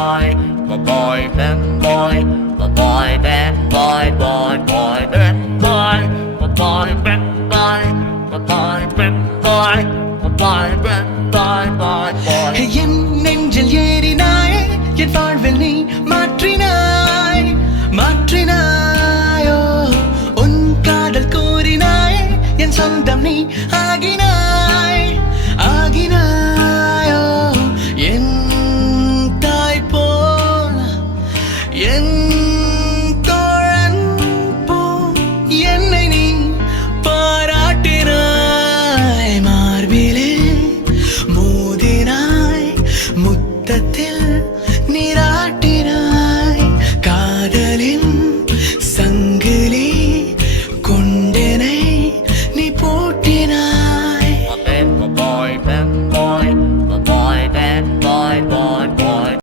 boy, boy, band boy, boy, band boy, boy, boy, band boy, boy, band boy, boy, band boy, boy, band boy, boy, boy. என் நெஞ்சில் ஏறினாயே என் வாழ்வில் நீ மாற்றினாய் மாற்றினாயோ உன் காதல் கூறினாயே என் சொந்தம் நீ ஆகினாய் ஆகினாயோ என் தாய் போல் என் தோழன் போல் என்னை நீ பாராட்டினாய் மார்பிலே மோதினாய் முத்தத்தில் நீரா